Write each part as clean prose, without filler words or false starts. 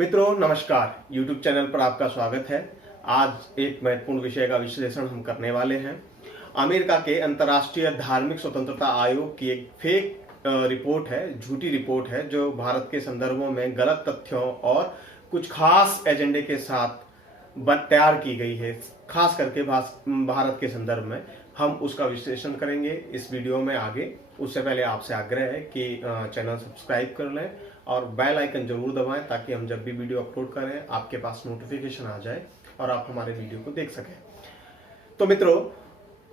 मित्रों नमस्कार। YouTube channel पर आपका स्वागत है। आज एक महत्वपूर्ण विषय का विश्लेषण हम करने वाले हैं। अमेरिका के अंतर्राष्ट्रीय धार्मिक स्वतंत्रता आयोग की एक फेक रिपोर्ट है, झूठी रिपोर्ट है, जो भारत के संदर्भों में गलत तथ्यों और कुछ खास एजेंडे के साथ तैयार की गई है, खास करके भारत के संदर्भ में। हम उसका विश्लेषण करेंगे इस वीडियो में आगे। उससे पहले आपसे आग्रह है कि चैनल सब्सक्राइब कर लें और बेल आइकन जरूर दबाएं, ताकि हम जब भी वीडियो अपलोड करें आपके पास नोटिफिकेशन आ जाए और आप हमारे वीडियो को देख सकें। तो मित्रों,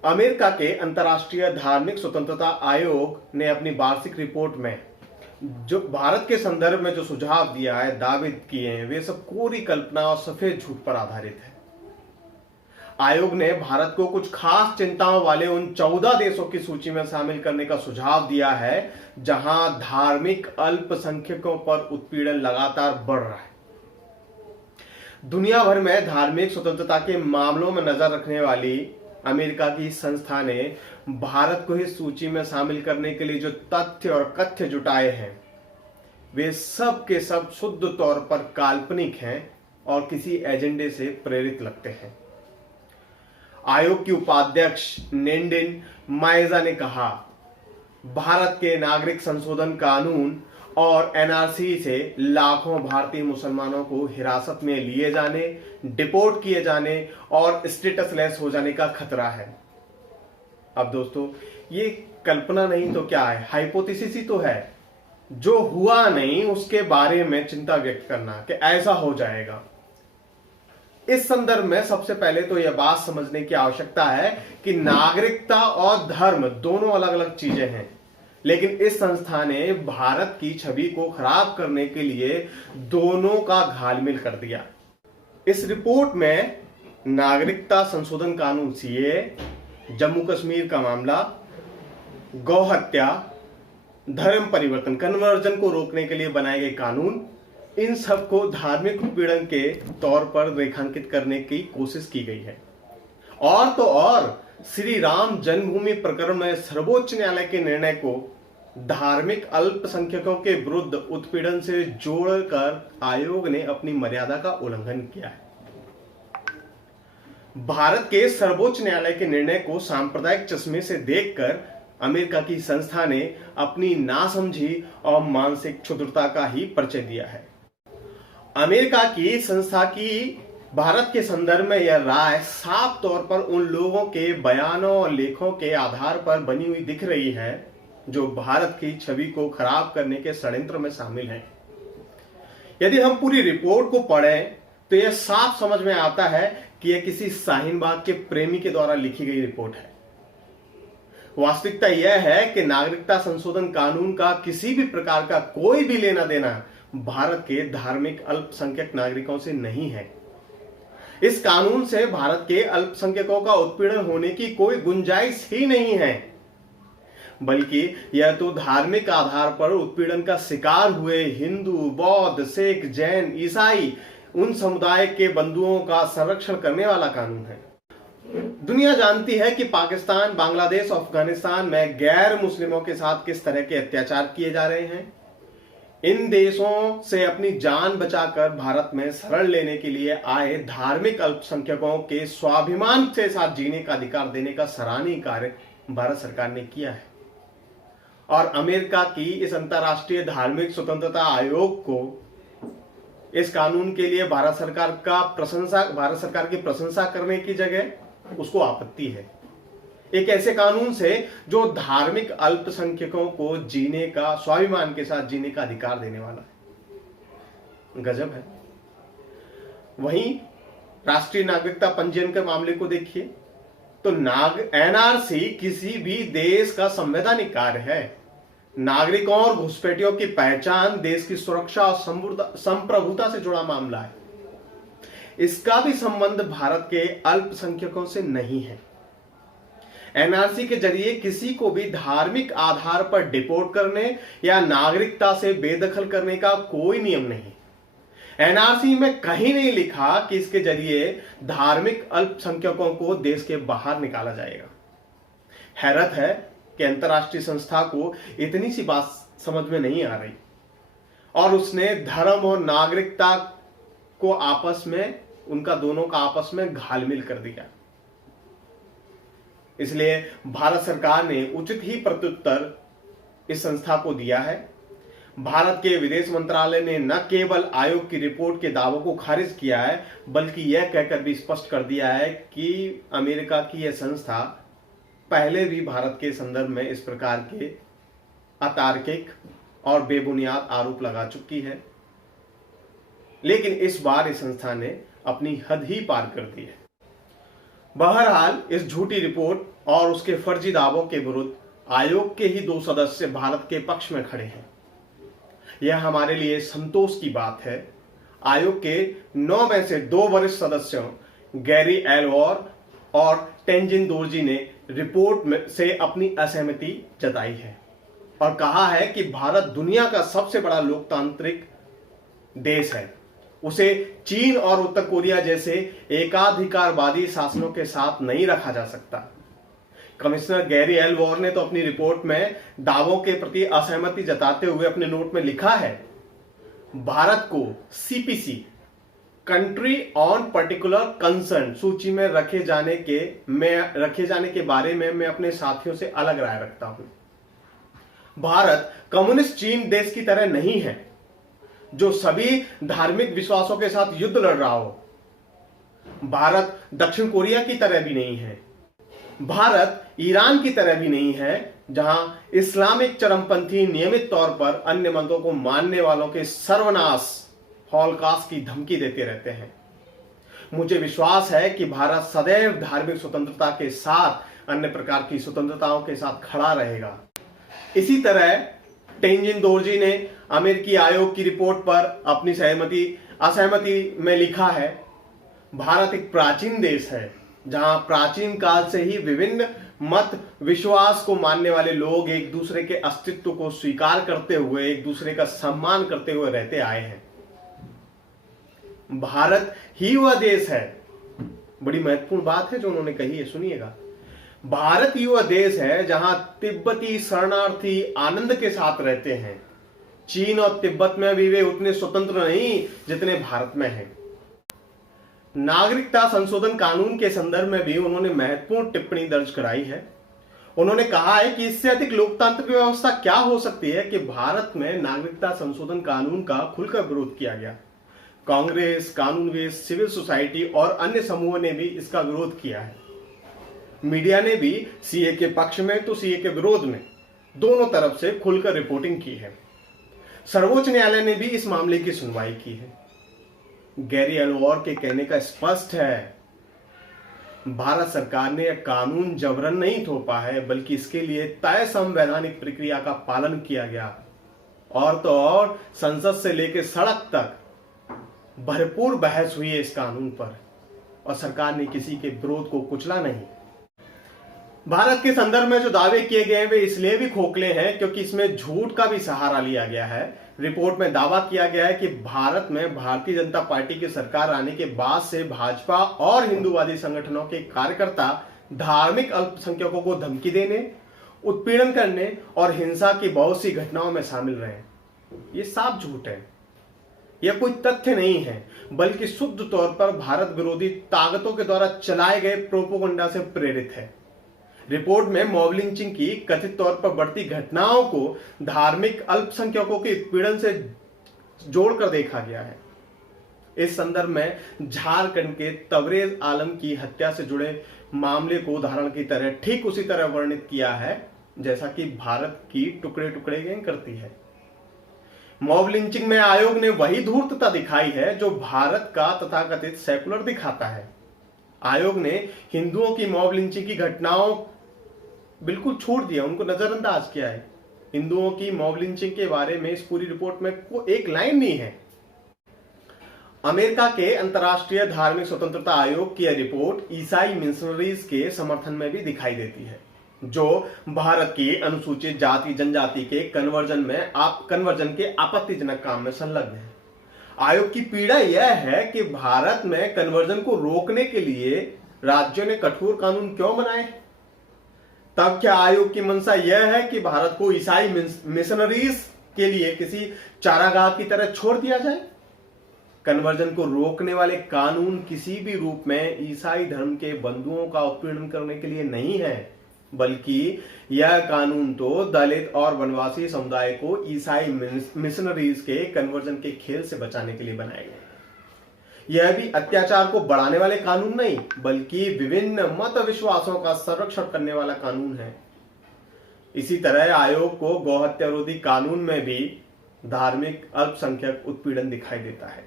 अमेरिका के अंतर्राष्ट्रीय धार्मिक स्वतंत्रता आयोग ने अपनी वार्षिक रिपोर्ट में जो भारत के संदर्भ में जो सुझाव दिया है, दावे किए हैं, वे सब कोरी कल्पना और सफेद झूठ पर आधारित है। आयोग ने भारत को कुछ खास चिंताओं वाले उन 14 देशों की सूची में शामिल करने का सुझाव दिया है जहां धार्मिक अल्पसंख्यकों पर उत्पीड़न लगातार बढ़ रहा है। दुनिया भर में धार्मिक स्वतंत्रता के मामलों में नजर रखने वाली अमेरिका की संस्था ने भारत को इस सूची में शामिल करने के लिए जो तथ्य और कथ्य जुटाए हैं, वे सब के सब शुद्ध तौर पर काल्पनिक हैं और किसी एजेंडे से प्रेरित लगते हैं। आयोग की उपाध्यक्ष नेंडिन माएजा ने कहा, भारत के नागरिक संशोधन कानून और एनआरसी से लाखों भारतीय मुसलमानों को हिरासत में लिए जाने, डिपोर्ट किए जाने और स्टेटसलेस हो जाने का खतरा है। अब दोस्तों, ये कल्पना नहीं तो क्या है, हाइपोथेसिस ही तो है। जो हुआ नहीं उसके बारे में चिंता व्यक्त करना कि ऐसा हो जाएगा। इस संदर्भ में सबसे पहले तो यह बात समझने की आवश्यकता है कि नागरिकता और धर्म दोनों अलग अलग चीजें हैं, लेकिन इस संस्था ने भारत की छवि को खराब करने के लिए दोनों का घालमेल कर दिया। इस रिपोर्ट में नागरिकता संशोधन कानून सीए, जम्मू कश्मीर का मामला, गौ हत्या, धर्म परिवर्तन कन्वर्जन को रोकने के लिए बनाए गए कानून, इन सबको धार्मिक उत्पीड़न के तौर पर रेखांकित करने की कोशिश की गई है। और तो और श्री राम जन्मभूमि प्रकरण में सर्वोच्च न्यायालय के निर्णय को धार्मिक अल्पसंख्यकों के विरुद्ध उत्पीड़न से जोड़कर आयोग ने अपनी मर्यादा का उल्लंघन किया है। भारत के सर्वोच्च न्यायालय के निर्णय को सांप्रदायिक चश्मे से देखकर अमेरिका की संस्था ने अपनी नासमझी और मानसिक क्षुद्रता का ही परिचय दिया है। अमेरिका की संस्था की भारत के संदर्भ में यह राय साफ तौर पर उन लोगों के बयानों और लेखों के आधार पर बनी हुई दिख रही है जो भारत की छवि को खराब करने के षड्यंत्र में शामिल हैं। यदि हम पूरी रिपोर्ट को पढ़ें तो यह साफ समझ में आता है कि यह किसी शाहीनबाग के प्रेमी के द्वारा लिखी गई रिपोर्ट है। वास्तविकता यह है कि नागरिकता संशोधन कानून का किसी भी प्रकार का कोई भी लेना देना भारत के धार्मिक अल्पसंख्यक नागरिकों से नहीं है। इस कानून से भारत के अल्पसंख्यकों का उत्पीड़न होने की कोई गुंजाइश ही नहीं है, बल्कि यह तो धार्मिक आधार पर उत्पीड़न का शिकार हुए हिंदू, बौद्ध, सिख, जैन, ईसाई उन समुदाय के बंधुओं का संरक्षण करने वाला कानून है। दुनिया जानती है कि पाकिस्तान, बांग्लादेश, अफगानिस्तान में गैर मुस्लिमों के साथ किस तरह के अत्याचार किए जा रहे हैं। इन देशों से अपनी जान बचाकर भारत में शरण लेने के लिए आए धार्मिक अल्पसंख्यकों के स्वाभिमान के साथ जीने का अधिकार देने का सराहनीय कार्य भारत सरकार ने किया है। और अमेरिका की इस अंतर्राष्ट्रीय धार्मिक स्वतंत्रता आयोग को इस कानून के लिए भारत सरकार की प्रशंसा करने की जगह उसको आपत्ति है। एक ऐसे कानून से जो धार्मिक अल्पसंख्यकों को जीने का, स्वाभिमान के साथ जीने का अधिकार देने वाला है। गजब है। वहीं राष्ट्रीय नागरिकता पंजीयन के मामले को देखिए तो एनआरसी किसी भी देश का संवैधानिक कार्य है। नागरिकों और घुसपैठियों की पहचान देश की सुरक्षा और संप्रभुता से जुड़ा मामला है। इसका भी संबंध भारत के अल्पसंख्यकों से नहीं है। एनआरसी के जरिए किसी को भी धार्मिक आधार पर डिपोर्ट करने या नागरिकता से बेदखल करने का कोई नियम नहीं। एनआरसी में कहीं नहीं लिखा कि इसके जरिए धार्मिक अल्पसंख्यकों को देश के बाहर निकाला जाएगा। हैरत है कि अंतर्राष्ट्रीय संस्था को इतनी सी बात समझ में नहीं आ रही और उसने धर्म और नागरिकता को आपस में, उनका दोनों का आपस में घालमेल कर दिया। इसलिए भारत सरकार ने उचित ही प्रत्युत्तर इस संस्था को दिया है। भारत के विदेश मंत्रालय ने न केवल आयोग की रिपोर्ट के दावों को खारिज किया है, बल्कि यह कहकर भी स्पष्ट कर दिया है कि अमेरिका की यह संस्था पहले भी भारत के संदर्भ में इस प्रकार के अतार्किक और बेबुनियाद आरोप लगा चुकी है। लेकिन इस बार इस संस्था ने अपनी हद ही पार कर दी है। बहरहाल इस झूठी रिपोर्ट और उसके फर्जी दावों के विरुद्ध आयोग के ही 2 सदस्य भारत के पक्ष में खड़े हैं। यह हमारे लिए संतोष की बात है। आयोग के 9 में से 2 वरिष्ठ सदस्यों गैरी एल्वर और तेंजिन दोरजी ने रिपोर्ट में से अपनी असहमति जताई है और कहा है कि भारत दुनिया का सबसे बड़ा लोकतांत्रिक देश है। उसे चीन और उत्तर कोरिया जैसे एकाधिकारवादी शासनों के साथ नहीं रखा जा सकता। कमिश्नर गैरी एल्वर ने तो अपनी रिपोर्ट में दावों के प्रति असहमति जताते हुए अपने नोट में लिखा है, भारत को CPC country on particular concern सूची में रखे जाने के बारे में मैं अपने साथियों से अलग राय रखता हूं। भारत कम्युनिस्ट चीन देश की तरह नहीं है जो सभी धार्मिक विश्वासों के साथ युद्ध लड़ रहा हो। भारत दक्षिण कोरिया की तरह भी नहीं है। भारत ईरान की तरह भी नहीं है जहां इस्लामिक चरमपंथी नियमित तौर पर अन्य मतों को मानने वालों के सर्वनाश हॉलोकॉस्ट की धमकी देते रहते हैं। मुझे विश्वास है कि भारत सदैव धार्मिक स्वतंत्रता के साथ अन्य प्रकार की स्वतंत्रताओं के साथ खड़ा रहेगा। इसी तरह तेंजिन दोरजी ने अमेरिकी आयोग की रिपोर्ट पर अपनी असहमति में लिखा है, भारत एक प्राचीन देश है जहां प्राचीन काल से ही विभिन्न मत विश्वास को मानने वाले लोग एक दूसरे के अस्तित्व को स्वीकार करते हुए एक दूसरे का सम्मान करते हुए रहते आए हैं। भारत ही वह देश है, बड़ी महत्वपूर्ण बात है जो उन्होंने कही है, सुनिएगा। भारत ही वह देश है जहां तिब्बती शरणार्थी आनंद के साथ रहते हैं। चीन और तिब्बत में भी वे उतने स्वतंत्र नहीं जितने भारत में हैं। नागरिकता संशोधन कानून के संदर्भ में भी उन्होंने महत्वपूर्ण टिप्पणी दर्ज कराई है। उन्होंने कहा है कि इससे अधिक लोकतांत्रिक व्यवस्था क्या हो सकती है कि भारत में नागरिकता संशोधन कानून का खुलकर विरोध किया गया। कांग्रेस, कानूनविद, सिविल सोसाइटी और अन्य समूहों ने भी इसका विरोध किया है। मीडिया ने भी सीए के पक्ष में तो सीए के विरोध में दोनों तरफ से खुलकर रिपोर्टिंग की है। सर्वोच्च न्यायालय ने भी इस मामले की सुनवाई की है। गैरी एल्वर के कहने का स्पष्ट है, भारत सरकार ने यह कानून जबरन नहीं थोपा है, बल्कि इसके लिए तय संवैधानिक प्रक्रिया का पालन किया गया। और तो और संसद से लेकर सड़क तक भरपूर बहस हुई है इस कानून पर और सरकार ने किसी के विरोध को कुचला नहीं। भारत के संदर्भ में जो दावे किए गए हैं वे इसलिए भी खोखले हैं क्योंकि इसमें झूठ का भी सहारा लिया गया है। रिपोर्ट में दावा किया गया है कि भारत में भारतीय जनता पार्टी की सरकार आने के बाद से भाजपा और हिंदूवादी संगठनों के कार्यकर्ता धार्मिक अल्पसंख्यकों को धमकी देने, उत्पीड़न करने और हिंसा की बहुत सी घटनाओं में शामिल रहे। ये साफ झूठ है, यह कोई तथ्य नहीं है, बल्कि शुद्ध तौर पर भारत विरोधी ताकतों के द्वारा चलाए गए प्रोपोगंडा से प्रेरित है। रिपोर्ट में मॉब लिंचिंग की कथित तौर पर बढ़ती घटनाओं को धार्मिक अल्पसंख्यकों के उत्पीड़न से जोड़कर देखा गया है। इस संदर्भ में झारखंड के तबरेज आलम की हत्या से जुड़े मामले को उदाहरण की तरह ठीक उसी तरह वर्णित किया है जैसा कि भारत की टुकड़े टुकड़े गैंग करती है। मॉब लिंचिंग में आयोग ने वही धूर्तता दिखाई है जो भारत का तथाकथित सेकुलर दिखाता है। आयोग ने हिंदुओं की मॉब लिंचिंग की घटनाओं बिल्कुल छोड़ दिया, उनको नजरअंदाज किया है। हिंदुओं की मॉब लिंचिंग के बारे में इस पूरी रिपोर्ट में कोई एक लाइन नहीं है। अमेरिका के अंतर्राष्ट्रीय धार्मिक स्वतंत्रता आयोग की यह रिपोर्ट ईसाई मिशनरीज के समर्थन में भी दिखाई देती है जो भारत की अनुसूचित जाति जनजाति के कन्वर्जन के आपत्तिजनक काम में संलग्न है। आयोग की पीड़ा यह है कि भारत में कन्वर्जन को रोकने के लिए राज्यों ने कठोर कानून क्यों बनाए। तब क्या आयोग की मंशा यह है कि भारत को ईसाई मिशनरीज के लिए किसी चारागाह की तरह छोड़ दिया जाए। कन्वर्जन को रोकने वाले कानून किसी भी रूप में ईसाई धर्म के बंधुओं का उत्पीड़न करने के लिए नहीं है, बल्कि यह कानून तो दलित और वनवासी समुदाय को ईसाई मिशनरीज के कन्वर्जन के खेल से बचाने के लिए बनाए गए। यह भी अत्याचार को बढ़ाने वाले कानून नहीं, बल्कि विभिन्न मत विश्वासों का संरक्षण करने वाला कानून है। इसी तरह आयोग को गौहत्या रोधी कानून में भी धार्मिक अल्पसंख्यक उत्पीड़न दिखाई देता है।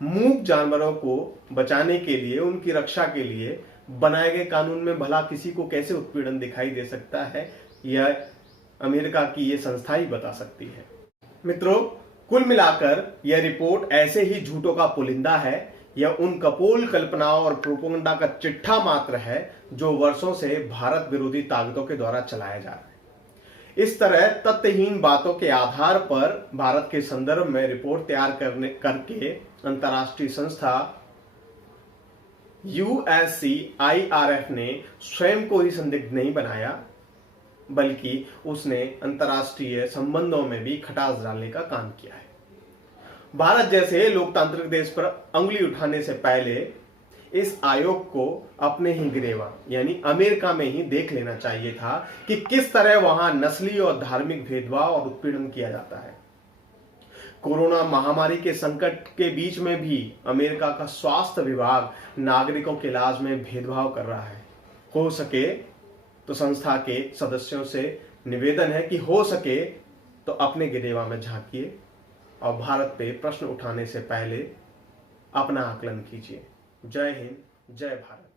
मूक जानवरों को बचाने के लिए, उनकी रक्षा के लिए बनाए गए कानून में भला किसी को कैसे उत्पीड़न दिखाई दे सकता है, यह अमेरिका की यह संस्था ही बता सकती है। मित्रों, कुल मिलाकर यह रिपोर्ट ऐसे ही झूठों का पुलिंदा है। यह उन कपोल कल्पनाओं और प्रोपेगेंडा का चिट्ठा मात्र है जो वर्षों से भारत विरोधी ताकतों के द्वारा चलाया जा रहा है। इस तरह तथ्यहीन बातों के आधार पर भारत के संदर्भ में रिपोर्ट तैयार करके अंतर्राष्ट्रीय संस्था USCIRF ने स्वयं को ही संदिग्ध नहीं बनाया, बल्कि उसने अंतर्राष्ट्रीय संबंधों में भी खटास डालने का काम किया है। भारत जैसे लोकतांत्रिक देश पर अंगुली उठाने से पहले इस आयोग को अपने ही गिरेवा यानी अमेरिका में ही देख लेना चाहिए था कि किस तरह वहां नस्ली और धार्मिक भेदभाव और उत्पीड़न किया जाता है। कोरोना महामारी के संकट के बीच में भी अमेरिका का स्वास्थ्य विभाग नागरिकों के इलाज में भेदभाव कर रहा है। हो सके तो संस्था के सदस्यों से निवेदन है कि हो सके तो अपने गिरेवा में झांकिए और भारत पे प्रश्न उठाने से पहले अपना आकलन कीजिए। जय हिंद, जय भारत।